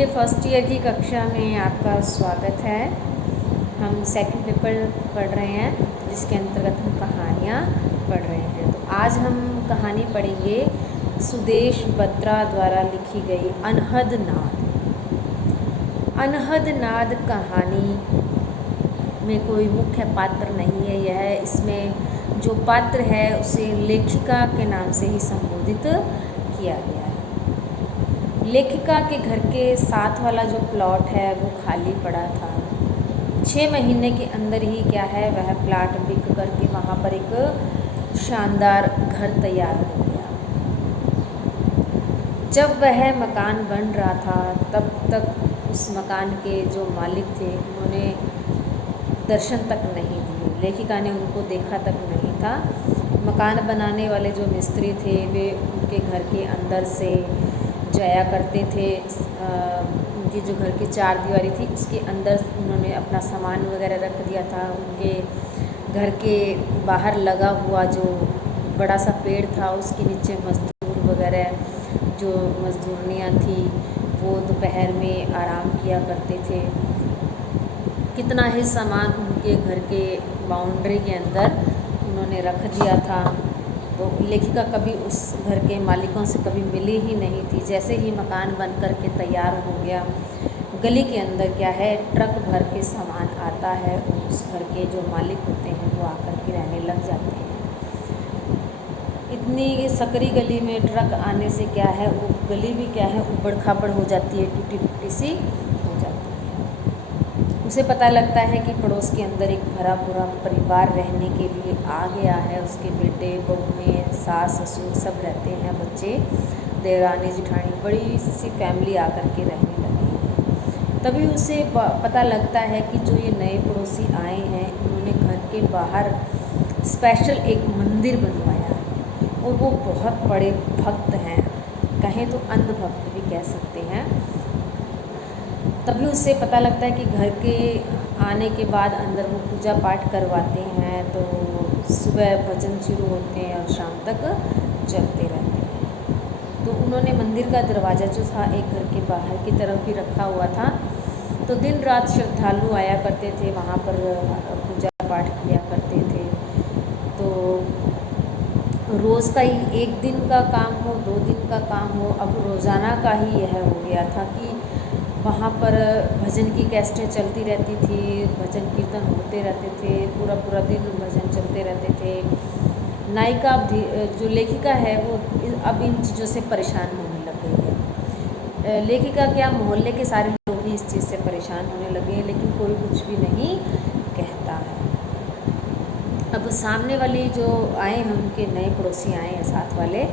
चलिए first year की कक्षा में आपका स्वागत है। हम सेकंड पेपर पढ़ रहे हैं जिसके अंतर्गत हम कहानियाँ पढ़ रहे हैं। तो आज हम कहानी पढ़ेंगे सुदेश बत्रा द्वारा लिखी गई अनहद नाद। अनहद नाद कहानी में कोई मुख्य पात्र नहीं है। यह इसमें जो पात्र है उसे लेखिका के नाम से ही संबोधित किया गया है। लेखिका के घर के साथ वाला जो प्लॉट है वो खाली पड़ा था। 6 महीने के अंदर ही क्या है वह प्लॉट बिक करके वहाँ पर एक शानदार घर तैयार हो गया। जब वह मकान बन रहा था तब तक उस मकान के जो मालिक थे उन्होंने दर्शन तक नहीं दिए। लेखिका ने उनको देखा तक नहीं था। मकान बनाने वाले जो मिस्त्री थे वे उनके घर के अंदर से जाया करते थे। उनकी जो घर की चार दीवारी थी उसके अंदर उन्होंने अपना सामान वगैरह रख दिया था। उनके घर के बाहर लगा हुआ जो बड़ा सा पेड़ था उसके नीचे मज़दूर वगैरह जो मज़दूरनियाँ थी वो दोपहर में आराम किया करते थे। कितना ही सामान उनके घर के बाउंड्री के अंदर उन्होंने रख दिया था। तो लेखिका कभी उस घर के मालिकों से कभी मिली ही नहीं थी। जैसे ही मकान बन कर के तैयार हो गया गली के अंदर क्या है ट्रक भर के सामान आता है। उस घर के जो मालिक होते हैं वो आकर के रहने लग जाते हैं। इतनी सकरी गली में ट्रक आने से क्या है वो गली भी क्या है उबड़ खाबड़ हो जाती है, टूटी फूटी सी हो जाती है। उसे पता लगता है कि पड़ोस के अंदर एक भरा पूरा परिवार रहने के लिए आ गया है। उसके बेटे बहुएँ सास ससुर सब रहते हैं, बच्चे देवरानी जेठानी बड़ी सी फैमिली आकर के रहने लगी है। तभी उसे पता लगता है कि जो ये नए पड़ोसी आए हैं उन्होंने घर के बाहर स्पेशल एक मंदिर बनवाया है और वो बहुत बड़े भक्त हैं, कहें तो अंधभक्त भी कह सकते हैं। तभी उसे पता लगता है कि घर के आने के बाद अंदर वो पूजा पाठ करवाते हैं। तो सुबह भजन शुरू होते हैं और शाम तक चलते रहते हैं। तो उन्होंने मंदिर का दरवाज़ा जो था एक घर के बाहर की तरफ भी रखा हुआ था। तो दिन रात श्रद्धालु आया करते थे, वहाँ पर पूजा पाठ किया करते थे। तो रोज़ का ही एक दिन का काम हो 2 दिन का काम हो, अब रोज़ाना का ही यह हो गया था कि वहाँ पर भजन की कैसेटें चलती रहती थी, भजन कीर्तन होते रहते थे, पूरा पूरा दिन भजन चलते रहते थे। नायिका जो लेखिका है वो अब इन चीज़ों से परेशान होने लग गई है। लेखिका क्या मोहल्ले के सारे लोग ही इस चीज़ से परेशान होने लगे हैं, लेकिन कोई कुछ भी नहीं कहता है। अब सामने वाली जो आए हैं उनके नए पड़ोसी आए हैं साथ वाले,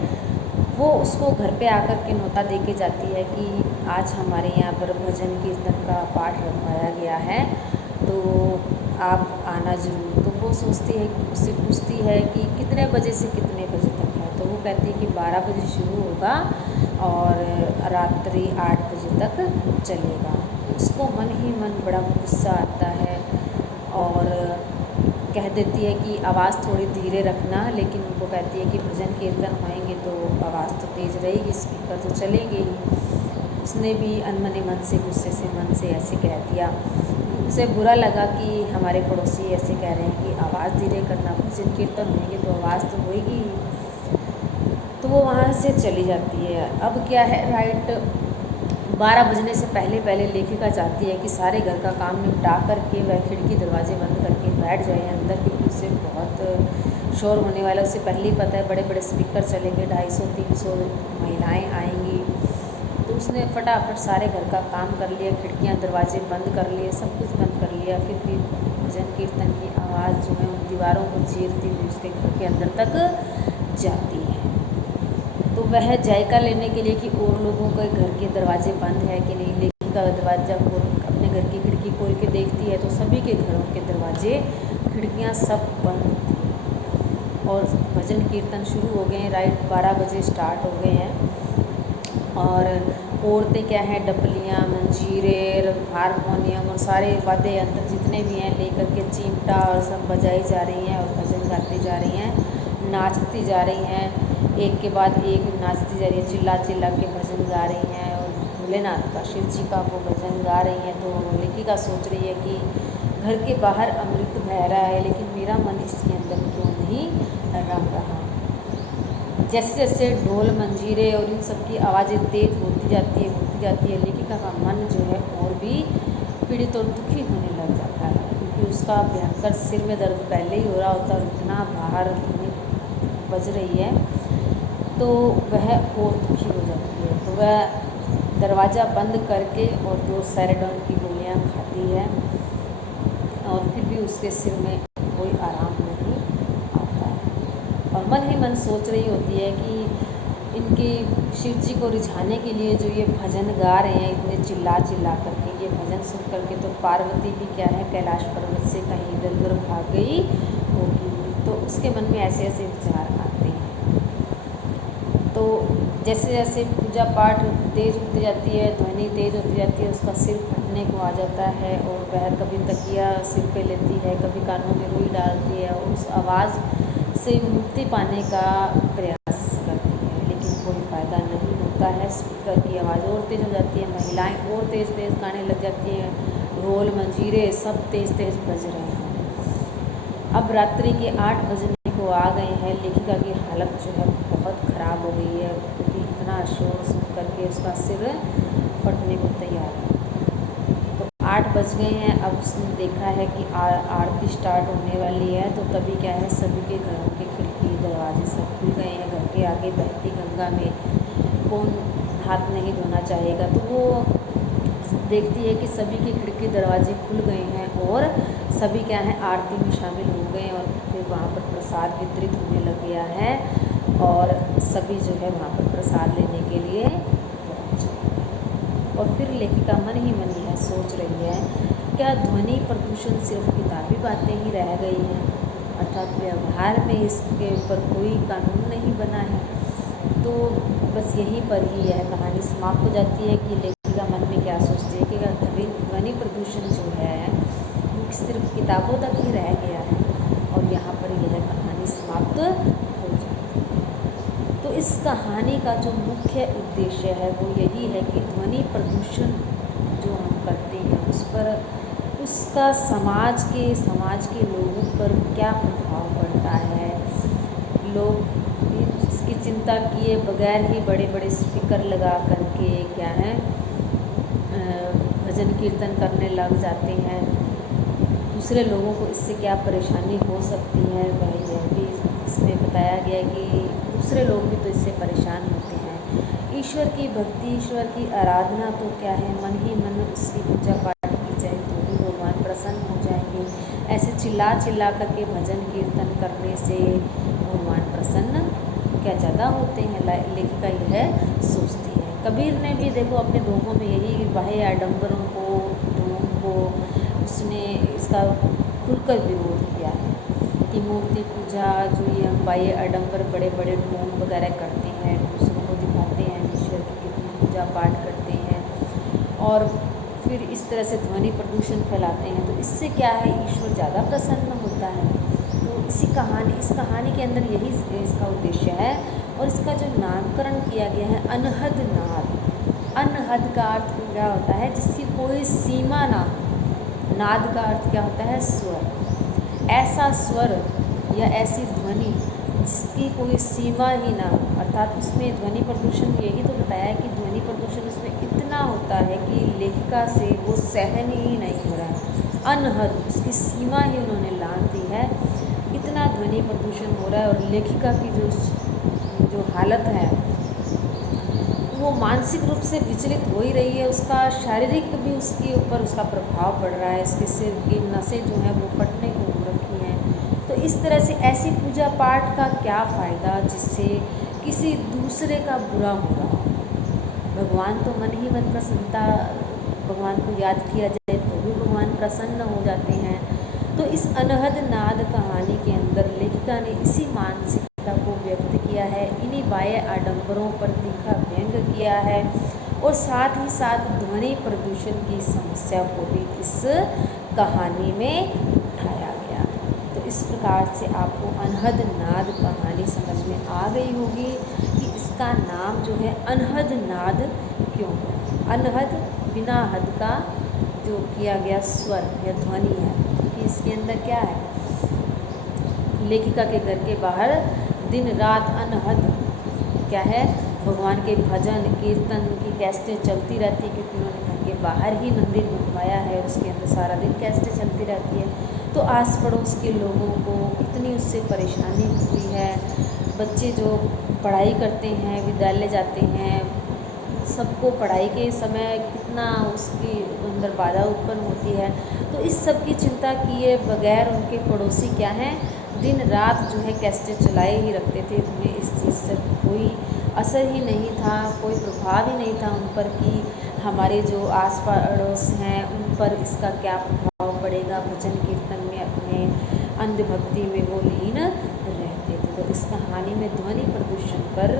वो उसको घर पे आकर के न्योता दे के जाती है कि आज हमारे यहाँ पर भजन कीर्तन का पाठ रखवाया गया है तो आप आना ज़रूर। तो वो सोचती है, उससे पूछती है कि कितने बजे से कितने बजे तक है। तो वो कहती है कि 12 बजे शुरू होगा और रात्रि 8 बजे तक चलेगा। उसको मन ही मन बड़ा गुस्सा आता है और कह देती है कि आवाज़ थोड़ी धीरे रखना, लेकिन उनको कहती है कि भजन कीर्तन होएंगे तो आवाज़ तो तेज़ रहेगी, स्पीकर तो चलेंगे ही। उसने भी अनमने मन से गुस्से से मन से ऐसे कह दिया। उसे बुरा लगा कि हमारे पड़ोसी ऐसे कह रहे हैं कि आवाज़ धीरे करना, भजन कीर्तन होएंगे तो आवाज़ तो होएगी ही। तो वो वहाँ से चली जाती है। अब क्या है राइट 12 बजने से पहले पहले लेखिका चाहती है कि सारे घर का काम निपटा करके वह खिड़की दरवाजे बंद करके बैठ जाए अंदर, क्योंकि उससे बहुत शोर होने वाला। उसे पहले ही पता है बड़े बड़े स्पीकर चलेंगे, 250-300 महिलाएं आएंगी। तो उसने फटाफट सारे घर का काम कर लिया, खिड़कियां दरवाजे बंद कर लिए, सब कुछ बंद कर लिया। फिर भी भजन कीर्तन की आवाज़ जो है उन दीवारों को चीरती हुई उसके घर के अंदर तक जाती है। तो वह जायका लेने के लिए कि और लोगों के घर के दरवाजे बंद है कि नहीं, लेखिका का दरवाज़ा खोल अपने घर की खिड़की खोल के देखती है तो सभी के घरों के दरवाजे खिड़कियां सब बंद होती हैं और भजन कीर्तन शुरू हो गए हैं। राइट 12 बजे स्टार्ट हो गए हैं और औरतें क्या हैं डपलियाँ, मंजीरे, हारमोनियम और सारे वाद्य यंत्र जितने भी हैं लेकर के चिमटा और सब बजाई जा रही हैं और भजन गाती जा रही हैं, नाचती जा रही हैं। एक के बाद एक नाचती जा रही है, चिल्ला चिल्ला के भजन गा रही हैं और भोलेनाथ का, शिव जी का वो भजन गा रही हैं। तो लेखिका सोच रही है कि घर के बाहर अमृत बह रहा है, लेकिन मेरा मन इसके अंदर क्यों नहीं रम रहा। जैसे जैसे ढोल मंजीरे और इन सब की आवाज़ें तेज होती जाती है, लेखिका का मन जो है और भी पीड़ित और दुखी होने लग जाता है, क्योंकि उसका भयंकर सिर में दर्द पहले ही हो रहा होता है और इतना बाहर ध्वनि बज रही है तो वह और दुखी हो जाती है। तो वह दरवाज़ा बंद करके और 2 सेरेडोन की गोलियां खाती है और फिर भी उसके सिर में कोई आराम नहीं आता है। और मन ही मन सोच रही होती है कि इनके शिव जी को रिझाने के लिए जो ये भजन गा रहे हैं इतने चिल्ला चिल्ला करके, ये भजन सुन करके तो पार्वती भी क्या है कैलाश पर्वत से कहीं इधर उधर भाग गई होगी। तो उसके मन में ऐसे ऐसे विचार आते हैं। तो जैसे जैसे पूजा पाठ तेज़ होती जाती है, ध्वनि तेज़ होती जाती है, उसका सिर फटने को आ जाता है और वह कभी तकिया सिर पे लेती है, कभी कानों में रुई डालती है और उस आवाज़ से मुक्ति पाने का प्रयास करती है, लेकिन कोई फ़ायदा नहीं होता है। स्पीकर की आवाज़ और तेज़ हो जाती है, महिलाएं और तेज़ तेज़ गाने लग जाती हैं, ढोल मंजीरे सब तेज़ तेज़ बज रहे हैं। अब रात्रि के 8 बजने को आ गए हैं। लेखिका की हालत जो है बहुत ख़राब हो गई है, क्योंकि इतना शोर सुन करके उसका सिर फटने को तैयार है। तो 8 बज गए हैं। अब उसने देखा है कि आरती स्टार्ट होने वाली है। तो तभी क्या है, सभी के घरों के खिड़की दरवाजे सब खुल गए हैं। घर के आगे बहती गंगा में कौन हाथ नहीं धोना चाहेगा। तो वो देखती है कि सभी के खिड़की दरवाजे खुल गए हैं और सभी क्या है आरती में शामिल हो गए और फिर वहाँ पर प्रसाद वितरित होने लग गया है और सभी जो है वहाँ पर प्रसाद लेने के लिए पहुँच गए। और फिर लेखिका मन ही मन यह सोच रही है, क्या ध्वनि प्रदूषण सिर्फ किताबी बातें ही रह गई हैं, अर्थात व्यवहार में इसके ऊपर कोई कानून नहीं बना है। तो बस यहीं पर ही यह कहानी समाप्त हो जाती है कि लेखिका मन में क्या सोचती है कि ध्वनि प्रदूषण जो है वो सिर्फ किताबों तक ही रह गया है और यहाँ पर यह कहानी समाप्त हो जाती है। तो इस कहानी का जो मुख्य उद्देश्य है वो यही है कि ध्वनि प्रदूषण जो हम करते हैं उस पर उसका समाज के लोगों पर क्या प्रभाव पड़ता है। लोग इसकी चिंता किए बगैर ही बड़े बड़े स्पीकर लगा करके क्या है भजन कीर्तन करने लग जाते हैं। दूसरे लोगों को इससे क्या परेशानी हो सकती है वह यह भी इसमें बताया गया कि दूसरे लोग भी तो इससे परेशान होते हैं। ईश्वर की भक्ति, ईश्वर की आराधना तो क्या है, मन ही मन उसकी पूजा पाठ की जाए तो भी भगवान प्रसन्न हो जाएंगे। ऐसे चिल्ला चिल्ला करके भजन कीर्तन करने से भगवान प्रसन्न क्या ज़्यादा होते हैं, लेखिका यह सोचती है। कबीर ने भी देखो अपने दोहों में यही बाह्य आडंबरों को, ढोंग को उसने इसका खुलकर विरोध किया है कि मूर्ति पूजा जो ये हम बाह्य आडंबर बड़े बड़े ढोंग वगैरह करते हैं, दूसरों को दिखाते हैं ईश्वर की कितनी पूजा पाठ करते हैं और फिर इस तरह से ध्वनि प्रदूषण फैलाते हैं, तो इससे क्या है ईश्वर ज़्यादा प्रसन्न होता है। तो इस कहानी के अंदर यही इसका उद्देश्य है। और इसका जो नामकरण किया गया है अनहद नाद। अनहद का अर्थ क्या होता है, जिसकी कोई सीमा ना हो। नाद का अर्थ क्या होता है, स्वर। ऐसा स्वर या ऐसी ध्वनि जिसकी कोई सीमा ही ना हो, अर्थात उसमें ध्वनि प्रदूषण यही तो बताया है कि ध्वनि प्रदूषण उसमें इतना होता है कि लेखिका से वो सहन ही नहीं हो रहा है। अनहद उसकी सीमा ही उन्होंने लांघ दी है, इतना ध्वनि प्रदूषण हो रहा है। और लेखिका की जो हालत है वो मानसिक रूप से विचलित हो ही रही है, उसका शारीरिक भी उसके ऊपर उसका प्रभाव पड़ रहा है, इसके सिर की नसें जो हैं वो फटने को हो रखी हैं। तो इस तरह से ऐसी पूजा पाठ का क्या फ़ायदा जिससे किसी दूसरे का बुरा हो रहा हो। भगवान तो मन ही मन प्रसन्नता, भगवान को याद किया जाए तो भी भगवान प्रसन्न हो जाते हैं। तो इस अनहद नाद कहानी के अंदर लेखिका ने इसी मानसिकता को व्यक्त किया है, इन्हीं बाह्य आडंबरों पर तीखा व्यंग किया है और साथ ही साथ ध्वनि प्रदूषण की समस्या को भी इस कहानी में उठाया गया। तो इस प्रकार से आपको अनहद नाद कहानी समझ में आ गई होगी कि इसका नाम जो है अनहद नाद क्यों है। अनहद बिना हद का जो किया गया स्वर या ध्वनि है, क्योंकि इसके अंदर क्या है, लेखिका के घर के बाहर दिन रात अनहद क्या है, भगवान के भजन कीर्तन की कैसेटें चलती रहती है, क्योंकि उन्होंने घर के बाहर ही मंदिर बनवाया है, उसके अंदर सारा दिन कैसेटें चलती रहती है। तो आस पड़ोस के लोगों को कितनी उससे परेशानी होती है। बच्चे जो पढ़ाई करते हैं, विद्यालय जाते हैं, सबको पढ़ाई के समय कितना उसकी अंदर बाधा उत्पन्न होती है। तो इस सब की चिंता किए बगैर उनके पड़ोसी क्या हैं, दिन रात जो है कैसेटें चलाए ही रखते थे। उन्हें इस चीज़ से कोई असर ही नहीं था, कोई प्रभाव ही नहीं था उन पर कि हमारे जो आस पड़ोस हैं उन पर इसका क्या प्रभाव पड़ेगा। भजन कीर्तन में अपने अंधभक्ति में वो लीन रहते थे। तो इस कहानी में ध्वनि प्रदूषण पर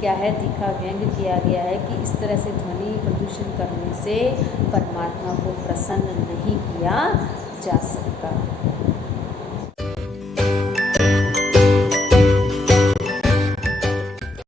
क्या है, तीखा व्यंग किया गया है कि इस तरह से ध्वनि प्रदूषण करने से परमात्मा को प्रसन्न नहीं किया जा सकता।